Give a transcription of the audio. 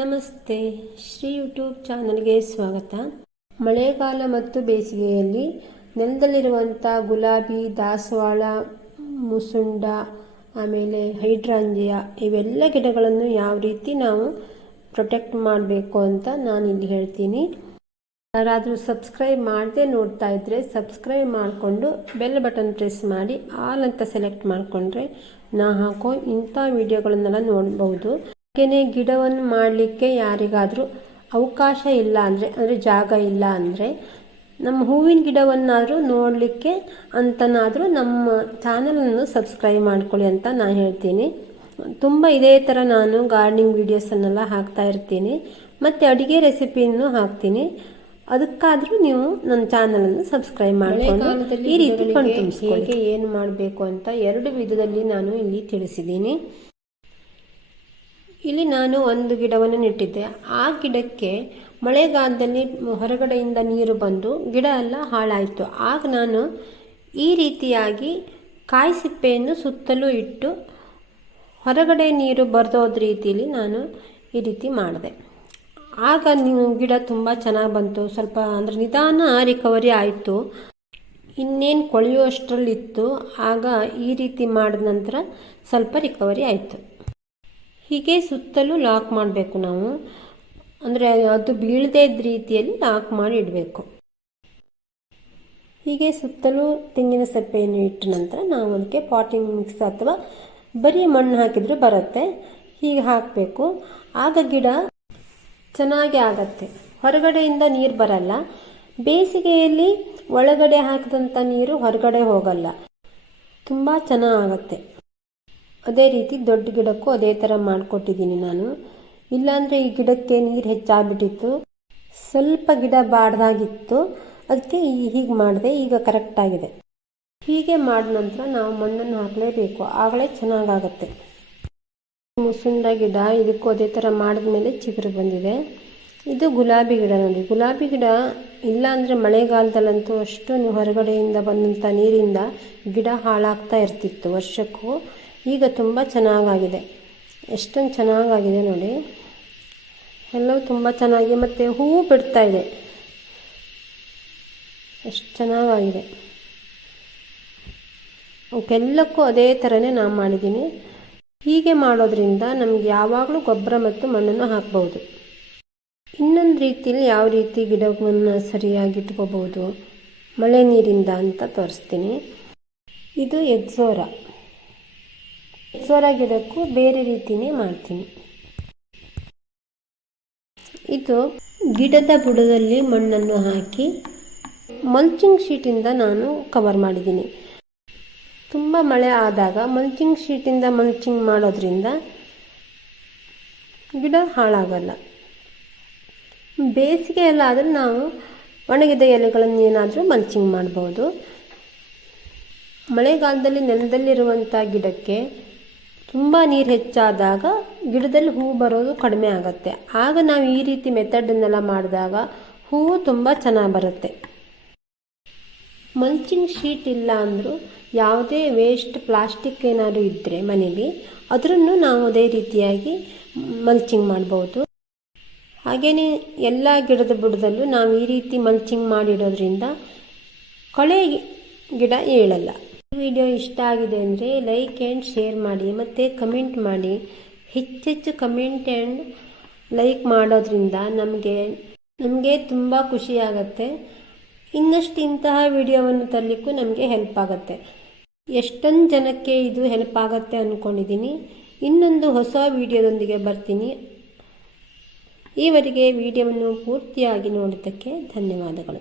ನಮಸ್ತೆ. ಶ್ರೀ ಯೂಟ್ಯೂಬ್ ಚಾನಲ್ಗೆ ಸ್ವಾಗತ. ಮಳೆಗಾಲ ಮತ್ತು ಬೇಸಿಗೆಯಲ್ಲಿ ನೆಲದಲ್ಲಿರುವಂಥ ಗುಲಾಬಿ, ದಾಸವಾಳ, ಮುಸುಂಡ, ಆಮೇಲೆ ಹೈಡ್ರಾಂಜಿಯಾ ಇವೆಲ್ಲ ಗಿಡಗಳನ್ನು ಯಾವ ರೀತಿ ನಾವು ಪ್ರೊಟೆಕ್ಟ್ ಮಾಡಬೇಕು ಅಂತ ನಾನು ಇಲ್ಲಿ ಹೇಳ್ತೀನಿ. ಯಾರಾದರೂ ಸಬ್ಸ್ಕ್ರೈಬ್ ಮಾಡದೆ ನೋಡ್ತಾ ಇದ್ದರೆ ಸಬ್ಸ್ಕ್ರೈಬ್ ಮಾಡಿಕೊಂಡು ಬೆಲ್ ಬಟನ್ ಪ್ರೆಸ್ ಮಾಡಿ, ಆಲ್ ಅಂತ ಸೆಲೆಕ್ಟ್ ಮಾಡಿಕೊಂಡ್ರೆ ನಾ ಹಾಕೋ ಇಂಥ ವಿಡಿಯೋಗಳನ್ನೆಲ್ಲ ನೋಡ್ಬೋದು. ಹಾಗೆಯೇ ಗಿಡವನ್ನು ಮಾಡಲಿಕ್ಕೆ ಯಾರಿಗಾದರೂ ಅವಕಾಶ ಇಲ್ಲ ಅಂದರೆ ಅಂದರೆ ಜಾಗ ಇಲ್ಲ ಅಂದರೆ ನಮ್ಮ ಹೂವಿನ ಗಿಡವನ್ನಾದರೂ ನೋಡಲಿಕ್ಕೆ ಅಂತನಾದರೂ ನಮ್ಮ ಚಾನಲನ್ನು ಸಬ್ಸ್ಕ್ರೈಬ್ ಮಾಡ್ಕೊಳ್ಳಿ ಅಂತ ನಾನು ಹೇಳ್ತೀನಿ. ತುಂಬ ಇದೇ ಥರ ನಾನು ಗಾರ್ಡನಿಂಗ್ ವೀಡಿಯೋಸನ್ನೆಲ್ಲ ಹಾಕ್ತಾ ಇರ್ತೀನಿ. ಮತ್ತು ಅಡುಗೆ ರೆಸಿಪಿಯನ್ನು ಹಾಕ್ತೀನಿ. ಅದಕ್ಕಾದರೂ ನೀವು ನನ್ನ ಚಾನಲನ್ನು ಸಬ್ಸ್ಕ್ರೈಬ್ ಮಾಡಿಕೊಂಡು ಈ ರೀತಿ ಹೇಗೆ ಏನು ಮಾಡಬೇಕು ಅಂತ ಎರಡು ವಿಧದಲ್ಲಿ ನಾನು ಇಲ್ಲಿ ತಿಳಿಸಿದ್ದೀನಿ. ಇಲ್ಲಿ ನಾನು ಒಂದು ಗಿಡವನ್ನು ನೆಟ್ಟಿದ್ದೆ. ಆ ಗಿಡಕ್ಕೆ ಮಳೆಗಾಲದಲ್ಲಿ ಹೊರಗಡೆಯಿಂದ ನೀರು ಬಂದು ಗಿಡ ಎಲ್ಲ ಹಾಳಾಯಿತು. ಆಗ ನಾನು ಈ ರೀತಿಯಾಗಿ ಕಾಯಿ ಸಿಪ್ಪೆಯನ್ನು ಸುತ್ತಲೂ ಇಟ್ಟು ಹೊರಗಡೆ ನೀರು ಬರ್ದೋದ ರೀತಿಯಲ್ಲಿ ನಾನು ಈ ರೀತಿ ಮಾಡಿದೆ. ಆಗ ನೀವು ಗಿಡ ತುಂಬ ಚೆನ್ನಾಗಿ ಬಂತು. ಸ್ವಲ್ಪ ಅಂದರೆ ನಿಧಾನ ರಿಕವರಿ ಆಯಿತು. ಇನ್ನೇನು ಕೊಳೆಯುವಷ್ಟರಲ್ಲಿತ್ತು. ಆಗ ಈ ರೀತಿ ಮಾಡಿದ ನಂತರ ಸ್ವಲ್ಪ ರಿಕವರಿ ಆಯಿತು. ಹೀಗೆ ಸುತ್ತಲೂ ಲಾಕ್ ಮಾಡಬೇಕು ನಾವು. ಅಂದರೆ ಅದು ಬೀಳದೇ ಇದ್ದ ರೀತಿಯಲ್ಲಿ ಲಾಕ್ ಮಾಡಿ ಇಡಬೇಕು. ಹೀಗೆ ಸುತ್ತಲೂ ತೆಂಗಿನ ಸಪ್ಪೆಯನ್ನು ಇಟ್ಟ ನಂತರ ನಾವು ಅದಕ್ಕೆ ಪಾಟಿಂಗ್ ಮಿಕ್ಸ್ ಅಥವಾ ಬರೀ ಮಣ್ಣು ಹಾಕಿದರೆ ಬರುತ್ತೆ. ಹೀಗೆ ಹಾಕಬೇಕು. ಆಗ ಗಿಡ ಚೆನ್ನಾಗಿ ಆಗತ್ತೆ. ಹೊರಗಡೆಯಿಂದ ನೀರು ಬರಲ್ಲ. ಬೇಸಿಗೆಯಲ್ಲಿ ಒಳಗಡೆ ಹಾಕಿದಂಥ ನೀರು ಹೊರಗಡೆ ಹೋಗಲ್ಲ. ತುಂಬ ಚೆನ್ನಾಗತ್ತೆ. ಅದೇ ರೀತಿ ದೊಡ್ಡ ಗಿಡಕ್ಕೂ ಅದೇ ಥರ ಮಾಡಿಕೊಟ್ಟಿದ್ದೀನಿ ನಾನು. ಇಲ್ಲಾಂದರೆ ಈ ಗಿಡಕ್ಕೆ ನೀರು ಹೆಚ್ಚಾಗ್ಬಿಟ್ಟಿತ್ತು. ಸ್ವಲ್ಪ ಗಿಡ ಬಾಡ್ದಾಗಿತ್ತು. ಅದಕ್ಕೆ ಹೀಗೆ ಮಾಡಿದೆ, ಈಗ ಕರೆಕ್ಟಾಗಿದೆ ಹೀಗೆ ಮಾಡಿದ ನಂತರ ನಾವು ಮಣ್ಣನ್ನು ಹಾಕಲೇಬೇಕು. ಆಗಲೇ ಚೆನ್ನಾಗಾಗತ್ತೆ. ಮುಸುಂಡ ಗಿಡ ಇದಕ್ಕೂ ಅದೇ ಥರ ಮಾಡಿದ್ಮೇಲೆ ಚಿಗುರು ಬಂದಿದೆ. ಇದು ಗುಲಾಬಿ ಗಿಡ ನೋಡಿ. ಗುಲಾಬಿ ಗಿಡ ಇಲ್ಲ ಅಂದರೆ ಮಳೆಗಾಲದಲ್ಲಂತೂ ಅಷ್ಟು ಹೊರಗಡೆಯಿಂದ ಬಂದಂಥ ನೀರಿಂದ ಗಿಡ ಹಾಳಾಗ್ತಾ ಇರ್ತಿತ್ತು ವರ್ಷಕ್ಕೂ. ಈಗ ತುಂಬ ಚೆನ್ನಾಗಾಗಿದೆ. ಎಷ್ಟೊಂದು ಚೆನ್ನಾಗಾಗಿದೆ ನೋಡಿ. ಎಲ್ಲವೂ ತುಂಬ ಚೆನ್ನಾಗಿ ಮತ್ತು ಹೂವು ಬಿಡ್ತಾ ಇದೆ. ಎಷ್ಟು ಚೆನ್ನಾಗಾಗಿದೆ. ಅವಕ್ಕೆಲ್ಲಕ್ಕೂ ಅದೇ ಥರನೇ ನಾನು ಮಾಡಿದ್ದೀನಿ. ಹೀಗೆ ಮಾಡೋದ್ರಿಂದ ನಮ್ಗೆ ಯಾವಾಗಲೂ ಗೊಬ್ಬರ ಮತ್ತು ಮಣ್ಣನ್ನು ಹಾಕ್ಬೋದು ಇನ್ನೊಂದು ರೀತಿಯಲ್ಲಿ ಯಾವ ರೀತಿ ಗಿಡವನ್ನು ಸರಿಯಾಗಿ ಇಟ್ಕೋಬೋದು ಮಳೆ ನೀರಿಂದ ಅಂತ ತೋರಿಸ್ತೀನಿ. ಇದು ಎಕ್ಸೋರ ಎಕ್ಸೋರ ಗಿಡಕ್ಕೂ ಬೇರೆ ರೀತಿನೇ ಮಾಡ್ತೀನಿ. ಇದು ಗಿಡದ ಬುಡದಲ್ಲಿ ಮಣ್ಣನ್ನು ಹಾಕಿ ಮಲ್ಚಿಂಗ್ ಶೀಟಿಂದ ನಾನು ಕವರ್ ಮಾಡಿದ್ದೀನಿ. ತುಂಬ ಮಳೆ ಆದಾಗ ಮಲ್ಚಿಂಗ್ ಶೀಟಿಂದ ಮಲ್ಚಿಂಗ್ ಮಾಡೋದ್ರಿಂದ ಗಿಡ ಹಾಳಾಗಲ್ಲ. ಬೇಸಿಗೆ ಎಲ್ಲ ಆದರೆ ನಾವು ಒಣಗಿದ ಎಲೆಗಳನ್ನು ಏನಾದರೂ ಮಲ್ಚಿಂಗ್ ಮಾಡ್ಬೋದು. ಮಳೆಗಾಲದಲ್ಲಿ ನೆಲದಲ್ಲಿರುವಂಥ ಗಿಡಕ್ಕೆ ತುಂಬ ನೀರು ಹೆಚ್ಚಾದಾಗ ಗಿಡದಲ್ಲಿ ಹೂವು ಬರೋದು ಕಡಿಮೆ ಆಗುತ್ತೆ. ಆಗ ನಾವು ಈ ರೀತಿ ಮೆಥಡನ್ನೆಲ್ಲ ಮಾಡಿದಾಗ ಹೂವು ತುಂಬ ಚೆನ್ನಾಗಿ ಬರುತ್ತೆ. ಮಲ್ಚಿಂಗ್ ಶೀಟ್ ಇಲ್ಲ ಅಂದರೂ ಯಾವುದೇ ವೇಸ್ಟ್ ಪ್ಲಾಸ್ಟಿಕ್ ಏನಾದರೂ ಇದ್ದರೆ ಮನೇಲಿ ಅದರನ್ನು ನಾವು ಅದೇ ರೀತಿಯಾಗಿ ಮಲ್ಚಿಂಗ್ ಮಾಡ್ಬೋದು. ಹಾಗೆಯೇ ಎಲ್ಲ ಗಿಡದ ಬುಡದಲ್ಲೂ ನಾವು ಈ ರೀತಿ ಮಲ್ಚಿಂಗ್ ಮಾಡಿಡೋದ್ರಿಂದ ಕಳೆ ಗಿಡ ಏಳಲ್ಲ. ವಿಡಿಯೋ ಇಷ್ಟ ಆಗಿದೆ ಅಂದರೆ ಲೈಕ್ ಆ್ಯಂಡ್ ಶೇರ್ ಮಾಡಿ ಮತ್ತು ಕಮೆಂಟ್ ಮಾಡಿ. ಹೆಚ್ಚೆಚ್ಚು ಕಮೆಂಟ್ ಆ್ಯಂಡ್ ಲೈಕ್ ಮಾಡೋದ್ರಿಂದ ನಮಗೆ ನಮಗೆ ತುಂಬ ಖುಷಿಯಾಗತ್ತೆ ಇನ್ನಷ್ಟು ಇಂತಹ ವಿಡಿಯೋವನ್ನು ತರಲಿಕ್ಕೂ ನಮಗೆ ಹೆಲ್ಪ್ ಆಗುತ್ತೆ. ಎಷ್ಟೊಂದು ಜನಕ್ಕೆ ಇದು ಹೆಲ್ಪ್ ಆಗುತ್ತೆ ಅಂದ್ಕೊಂಡಿದ್ದೀನಿ ಇನ್ನೊಂದು ಹೊಸ ವಿಡಿಯೋದೊಂದಿಗೆ ಬರ್ತೀನಿ. ಈವರೆಗೆ ವಿಡಿಯೋವನ್ನು ಪೂರ್ತಿಯಾಗಿ ನೋಡಿದ್ದಕ್ಕೆ ಧನ್ಯವಾದಗಳು.